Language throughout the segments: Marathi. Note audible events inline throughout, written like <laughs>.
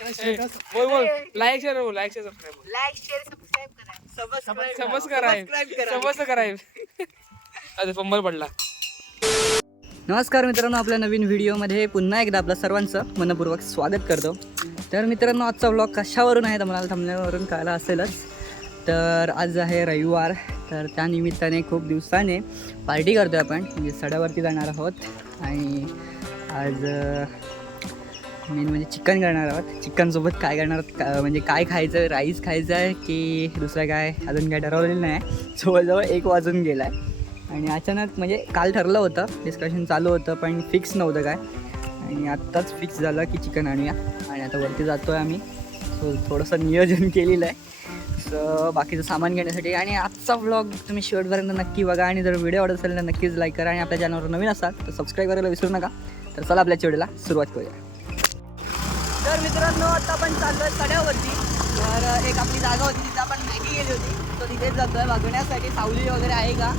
बोल बोल. लाईक शेअर बोल. लाईक शेअर सबस्क्राईब बोल. लाईक शेअर सबस्क्राईब करा. सबस्क्राईब सबस्क्राईब अरे पंबल पडला. नमस्कार मित्रांनो आपल्या नवीन व्हिडिओमध्ये पुन्हा एकदा आपलं सर्वांचं मनपूर्वक स्वागत करतो. तर मित्रांनो आजचा व्लॉग कशावरून आहे? तर मला थांबण्यावरून कळलं असेलच. तर आज आहे रविवार. तर त्या निमित्ताने खूप दिवसाने पार्टी करतो आहे आपण. म्हणजे सड्यावरती जाणार आहोत. आणि आज मेन म्हणजे चिकन करणार आहोत. चिकनसोबत काय करणार आहोत? का म्हणजे काय खायचं? राईस खायचं आहे की दुसरं काय? अजून काय ठरवलेलं नाही. जवळजवळ एक वाजून गेला आहे आणि अचानक म्हणजे काल ठरलं होतं. डिस्कशन चालू होतं पण फिक्स नव्हतं काय. आणि आत्ताच फिक्स झालं की चिकन आणूया. आणि आता वरती जातो आहे आम्ही. सो थोडंसं नियोजन केलेलं आहे. सो बाकीचं सामान घेण्यासाठी. आणि आजचा व्लॉग तुम्ही शेवटपर्यंत नक्की बघा. आणि जर व्हिडिओ आवडत असेल तर नक्कीच लाईक करा. आणि आपल्या चॅनलवर नवीन असाल तर सबस्क्राईब करायला विसरू नका. तर चला आपल्या व्हिडिओला सुरुवात करूया. तर मित्रांनो आता आपण चाललो आहे सड्यावरती तर एक आपली जागा होती तिथे आपण मॅगी गेली होती. तो तिथेच जातोय. बघण्यासाठी सावली वगैरे आहे का?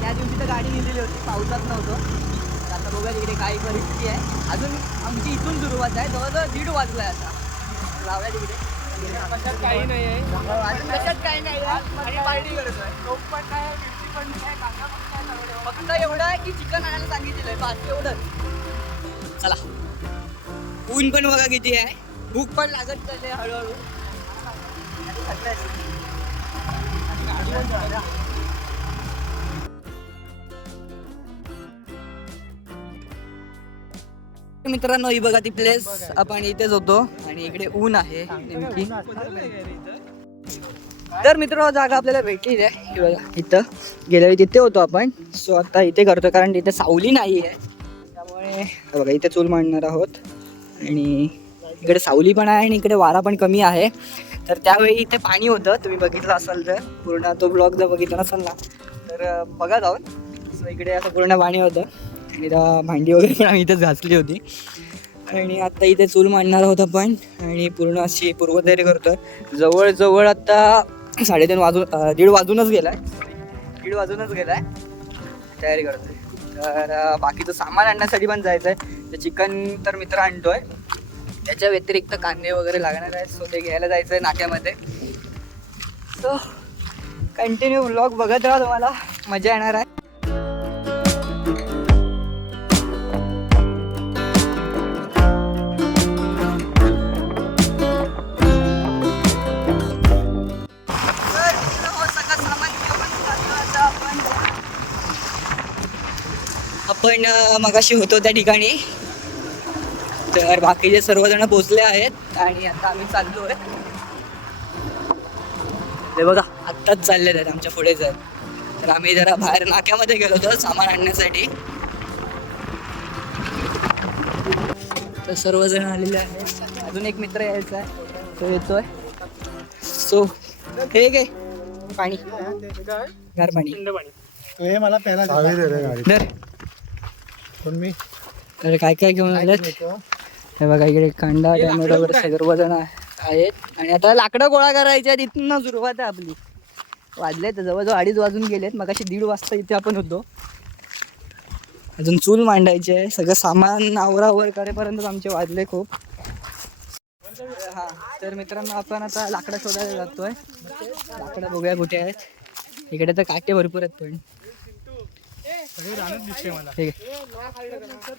त्या दिवशी तर गाडी नेलेली होती. पावसात नव्हतो. तर आता बघा तिकडे काय परिस्थिती आहे. अजून आमची इथून सुरुवात आहे. जवळजवळ दीड वाजला आहे आता. लावूया तिकडे. कशात काही नाही आहे. कशात काही नाही आहे. लोक पण मिरची पण कांदा पण. फक्त एवढं आहे की चिकन आणायला सांगितलेलं आहे. बाकी एवढंच. चला. ऊन पण बघा किती आहे. भूक पण लागत चालली हळूहळू. मित्रांनो ही बघा ती प्लेस आपण इथेच होतो आणि इकडे ऊन आहे नेमकी. तर मित्र जागा आपल्याला भेटली आहे. बघा इथं गेल्या वेळी तिथे होतो आपण. सो आता इथे करतो कारण तिथे सावली नाही आहे त्यामुळे बघा इथे चूल मांडणार आहोत. आणि इकडे सावली पण आहे आणि इकडे वारा पण कमी आहे. तर त्यावेळी इथे पाणी होतं. तुम्ही बघितलं असाल तर. पूर्ण तो ब्लॉग जर बघितला नसाल ना तर बघा जाऊन. सो इकडे असं पूर्ण पाणी होतं. आणि भांडी वगैरे पण आम्ही इथेच घासली होती. आणि आत्ता इथे चूल मांडणार आहोत आपण आणि पूर्ण अशी पूर्वतयारी करतो जवळजवळ आत्ता साडेतीन वाजून दीड वाजूनच गेला आहे दीड वाजूनच गेला आहे तयारी करतोय. तर बाकीचं सामान आणण्यासाठी पण जायचं आहे तर चिकन तर मित्र आणतोय. त्याच्या व्यतिरिक्त कांदे वगैरे लागणार आहेत सो ते घ्यायला जायचं आहे नाक्यामध्ये सो कंटिन्यू ब्लॉग बघत राहा तुम्हाला मजा येणार आहे आपण. मगाशी होतो त्या ठिकाणी तर बाकीचे सर्वजण पोचले आहेत आणि आता आम्ही चाललोय ते बघा आत्ताच चालले आहेत आमच्या पुढे जर. तर आम्ही जरा बाहेर नाक्यामध्ये गेलो होतो सामान आणण्यासाठी. तर सर्वजण आलेले आहेत. अजून एक मित्र यायचा आहे. तो येतोय. सो हे घे. पाणी. गार पाणी. हे मला पहिला पण मी? तर काय काय घेऊन आलेत? हे बघा इकडे कांदा टॅमॅटो वगैरे सर्वजण आहेत? आणि आता लाकडं गोळा करायच्या आहेत. इथून सुरुवात आहे आपली. वाजले तर जवळजवळ अडीच वाजून गेलेत. मग अशी दीड वाजता इथे आपण होतो. अजून चूल मांडायची आहे. सगळं सामान आवरावर करेपर्यंत आमचे वाजले खूप. हा तर मित्रांनो आपण आता लाकडं शोधायला जातोय. लाकडं बघूया कुठे आहेत. इकडे तर काटे भरपूर आहेत पण. दिसते मला. ठीक आहे.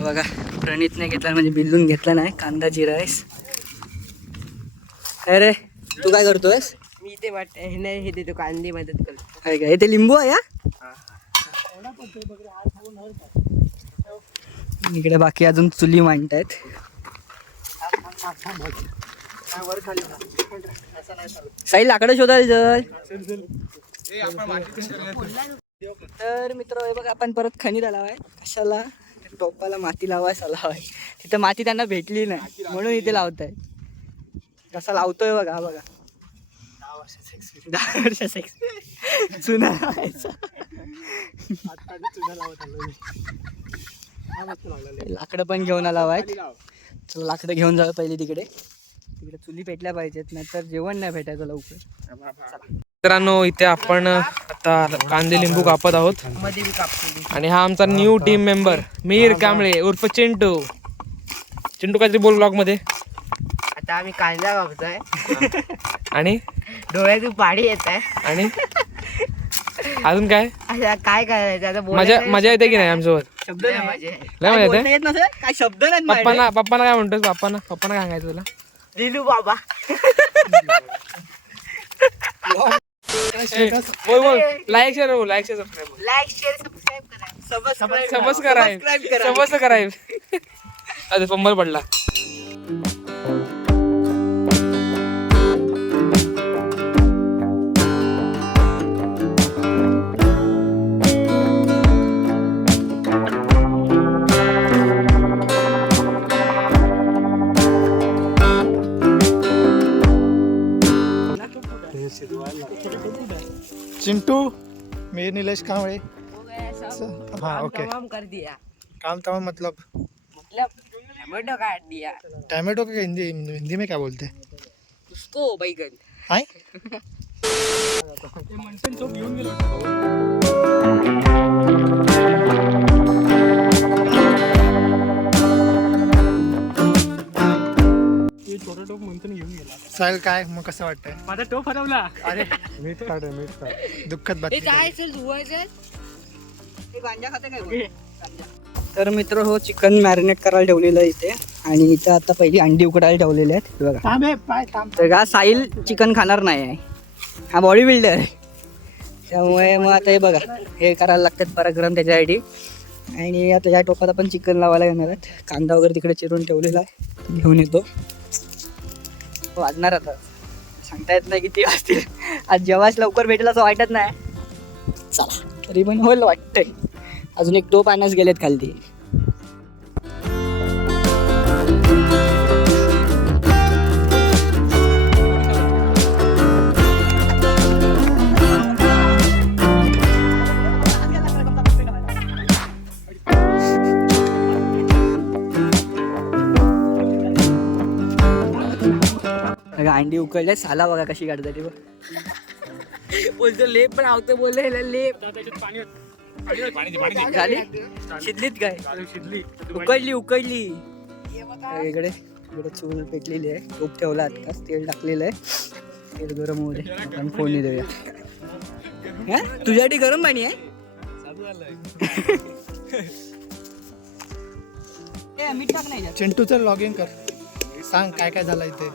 बघा प्रणितने घेतला म्हणजे बिल्लून घेतला नाही कांदा जिरा आहेस काय रे तू काय करतोयस? मी इथे वाट हे नाही हे देतो कांदे मदत करतो. काय काय ते लिंबू आहे या इकडे बाकी अजून चुली मांडतायत. साई लाकडं शोधायला तर मित्र हे बघा आपण परत खणीत आलाय कशाला? टोपाला माती लावाय लावाय तिथं माती त्यांना भेटली नाही. म्हणून इथे लावताय. कसा लावतोय बघा बघा. दहा वर्षाचा चुना लावायचा. लाकडं पण घेऊन आला चला लाकडं घेऊन जाऊ पहिले तिकडे. तिकडे चुली पेटल्या पाहिजेत नाहीतर जेवण नाही भेटायचं लवकर. मित्रांनो इथे आपण आता कांदे लिंबू कापत आहोत. मध्ये मी कापतो आणि हा आमचा new team member Mir Kamble उर्फ चिंटू. चिंटू काहीतरी बोल ब्लॉगमध्ये. आता आम्ही कांदा कापतोय आणि? डोळ्यातून पाणी येत आहे आणि? अजून काय? आता काय करायचं? आता मजा बोलायचं मजा येते की नाही आमच्यासोबत? शब्द नाही मजा आहे. लय मजा येते? येत नसेल? काय शब्द माझ्याकडे. पप्पांना पप्पांना काय म्हणतोस? पप्पांना पप्पांना काय सांगायचं तुला? दिलू बाबा बोल बोल. लाईक शेअर बोल like share subscribe like share subscribe करा. सबस्क्राईब सबस्क्राईब अरे पंबर पडला. चिंटू मी निलेश कांबळे. हाँ ओके तमाम कर दिया. काम तमाम मतलब मतलब टमाटो काट दिया. टमाटो का हिंदी हिंदी में क्या बोलते? हैं? उसको बैगन आय <laughs> साहेल काय मग कसं वाटतंय? माझा टोप हरवला. अरे मीठ काढ मीठ काढ. दुःखद बातमी काय असेल तर मित्र हो चिकन मॅरिनेट करायला ठेवलेलं आहे इथे. आणि इथं आता पहिली अंडी उकडायला ठेवलेली आहेत. हे बघा. थांब पाय थांब. तर का साहिल चिकन खाणार नाही आहे. हा बॉडी बिल्डर आहे. त्यामुळे मग आता हे बघा हे करायला लागतात पराक्रम त्याच्यासाठी. आणि आता या टोपात आपण चिकन लावायला घेणार आहेत. कांदा वगैरे तिकडे चिरून ठेवलेला आहे. घेऊन येतो. वाजणार आता. सांगता येत नाही किती वाजतील. आज जेव्हाच लवकर भेटेल असं वाटत नाही. चला तरी पण होईल वाटतंय. अजून एक टोप आणच गेलेत खालती. अंडी उकळले साला बघा कशी काढतात ती बघ. बोलतो लेप पण आवतो बोलले लेप. झाली? शिजलीत काय? उकडली उकडली तर इकडे इकडे चूल पेटलेली आहे. तूप ठेवला आत्ताच तेल टाकलेलं आहे. तेल गरम होऊ दे. आपण फोडणी देऊया. <laughs> हा? तुझ्यासाठी गरम पाणी आहे? ए, <laughs> मीठ टाक नाही. चिंटूचं लॉग इन कर. सांग काय काय झालं इथे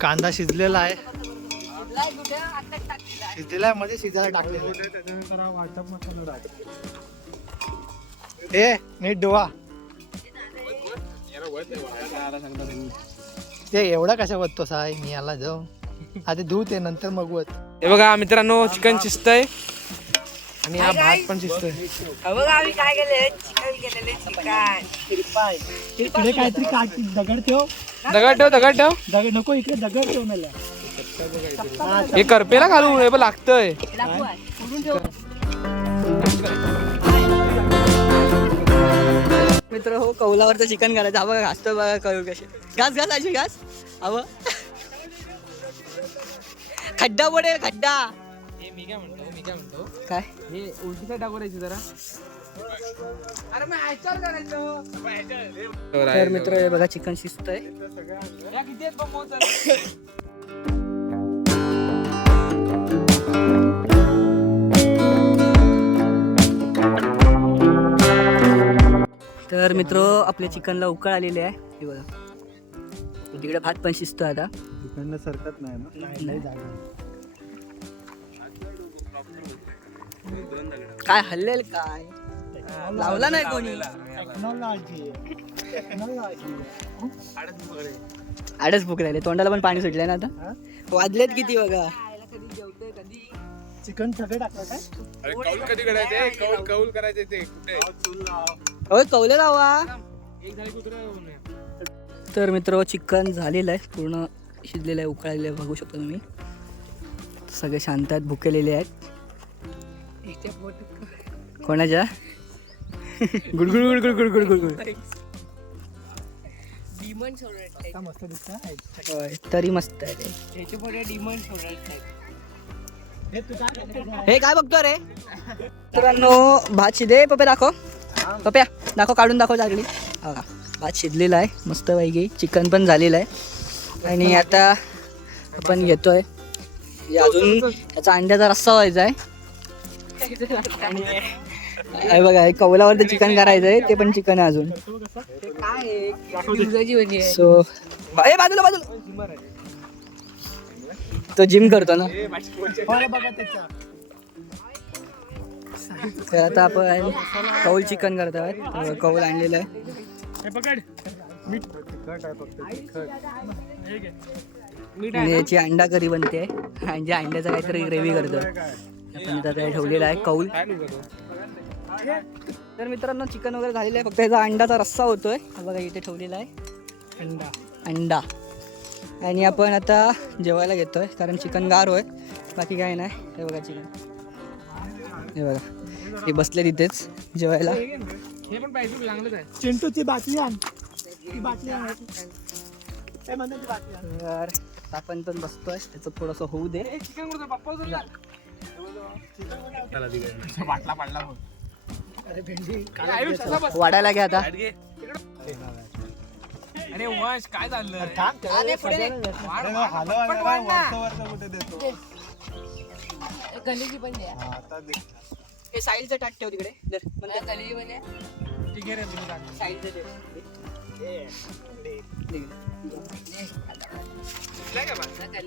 कांदा शिजलेला आहे. शिजलेला आहे मध्ये शिजायला टाकलेला ए नीट डोळा ते एवढा कशा वततो साय मी याला जाऊ. आधी धुव ते नंतर मग वत. हे बघा मित्रांनो चिकन शिजतंय. आणि हा भात पण शिजतोय बघा आम्ही काय केले? चिकन केलेले चिकन. इकडे काहीतरी काट दगड ठेव. दगड ठेव दगड ठेव. दगड नको इकडे दगड ठेव मला. हे करपेला घालू हे पण लागतंय. मित्र हो कौलावरचं चिकन घालायचं. बघा घासतो बघा कळू कसे घास घास अशी घास. हवं खड्डा पडेल खड्डा. मी काय म्हणतो मी काय म्हणतो? काय? हे टाकून जरा? अरे मग ह्याच्यावर करायचं. तर मित्र हे बघा चिकन शिजतंय. या किती आहेत बघ मोज जरा. तर मित्र आपल्या चिकनला उकळ आलेली आहे. हे बघा. तिकडे भात पण शिजतो आता. तिकडनं सरकत नाही ना? काय हल्लेल काय? लावला नाही कोणी? आडच भूक राहिले तोंडाला पण पाणी सुटलंय ना आता. वाजलेत किती बघा. चिकन सगळे टाकलं काय? अरे कौल कधी करायचे? कौल कौल करायचे ते. कुठे? होय कवले लावा. तर मित्र चिकन झालेलं आहे. पूर्ण शिजलेलं आहे उकळलेलं आहे. बघू शकता तुम्ही. सगळे शांत आहेत भुकेलेले आहेत. कोणाच्या? गुडगुड गुडगुड गुडगुड गुडगुड मस्त दिसतं होय, तरी मस्त आहे पुढे नाही हे काय बघतो रे? मित्रांनो भात शिदे पप्या दाखव. पप्या दाखव काढून दाखव चांगली. हा का. भात शिजलेला आहे. मस्त पैकी. चिकन पण झालेलं आहे. आणि आता आपण घेतोय. हे अजून त्याचा अंड्याचा रस्सा व्हायचा आहे. आणि हे बघा हे कौलावरती चिकन करायचं आहे ते पण चिकन आहे अजून. काय आहे? म्हणजे आहे. सो ए बाजूला बाजूला. तो जिम करतो ना. तर आता आपण कौल चिकन करत आहोत तर कौल आणलेलं आहे. याची अंडा करी बनते. आणि जे अंड्याचा काहीतरी ग्रेव्ही करतो आपण इथं ते ठेवलेला आहे कौल. तर मित्रांनो चिकन वगैरे झालेलं आहे. फक्त याचा अंडाचा रस्सा होतोय. हा बघा इथे ठेवलेला आहे. अंडा. अंडा. आणि आपण आता जेवायला घेतोय कारण चिकन गार होय. बाकी काय नाही. हे बघा चिकन. हे बघा. हे बसले तिथेच जेवायला. हे पण पाहिजे चांगलंच आहे. चिंटूची बाटली आण. ती बाटली आण. आपण पण बसतोय. त्याचं थोडंसं होऊ दे. चिकन बाटला पडला वाढायला घ्या आता. अरे वंश काय चाललं अरे पुढे वाढ, वाढ, पटपट वाढ ना. गलीची पण द्या. हे साईलचं टाक ठेव तिकडे. धर, बंद कर. गलीची पण द्या. ठीक आहे रे तुम्ही टाक. बा?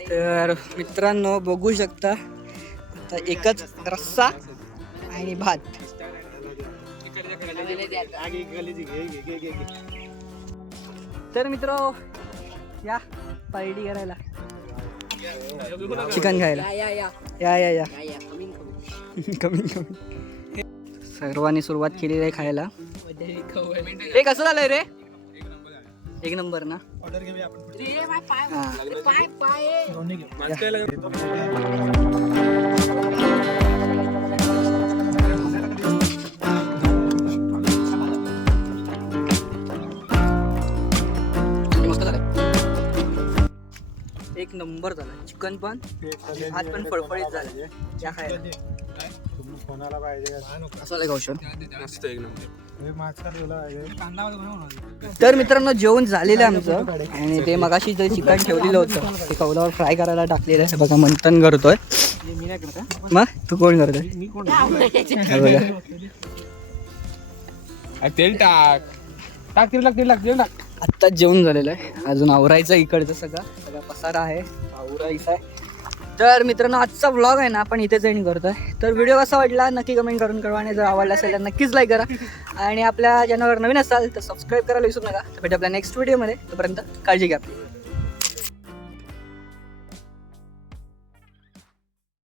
तर मित्रांनो बघू शकता तर एकच रस्सा आणि भात. तर मित्र या पार्टी करायला. चिकन खायला. या या या. या कमी कमी सर्वांनी सुरुवात केलेली आहे खायला. एक कसं झालंय रे? एक नंबर ना? ऑर्डर घेऊया आपण एक नंबर झाला. चिकन पण हात पण फळफळीत झाला. त्या खायला. कोणाला पाहिजे? असं कौशल मस्त एक नंबर. तर मित्रांनो जेवण झालेलं आहे आमचं. आणि ते मगाशी जे चिकन ठेवलेलं होतं ते कौलावर फ्राय करायला टाकलेलं आहे. बघा मंथन करतोय. मग? तू कोण करतोय? तेल टाक. टाक तेल टाक तेल टाक तेल टाक. आत्ताच जेवण झालेलं आहे. अजून आवरायचं इकडचं सगळं. सगळा पसारा आहे. आवरायचा आहे. तर मित्रांनो आजचा व्लॉग आहे ना आपण इथेच एंड करतोय. तर व्हिडिओ कसा वाटला नक्की कमेंट करून कळवा आणि जर आवडला असेल तर नक्कीच लाईक करा. आणि आपल्या चॅनलवर नवीन असाल तर सबस्क्राईब करायला विसरू नका. तर भेटू आपल्या नेक्स्ट व्हिडिओमध्ये तोपर्यंत काळजी घ्या. आपली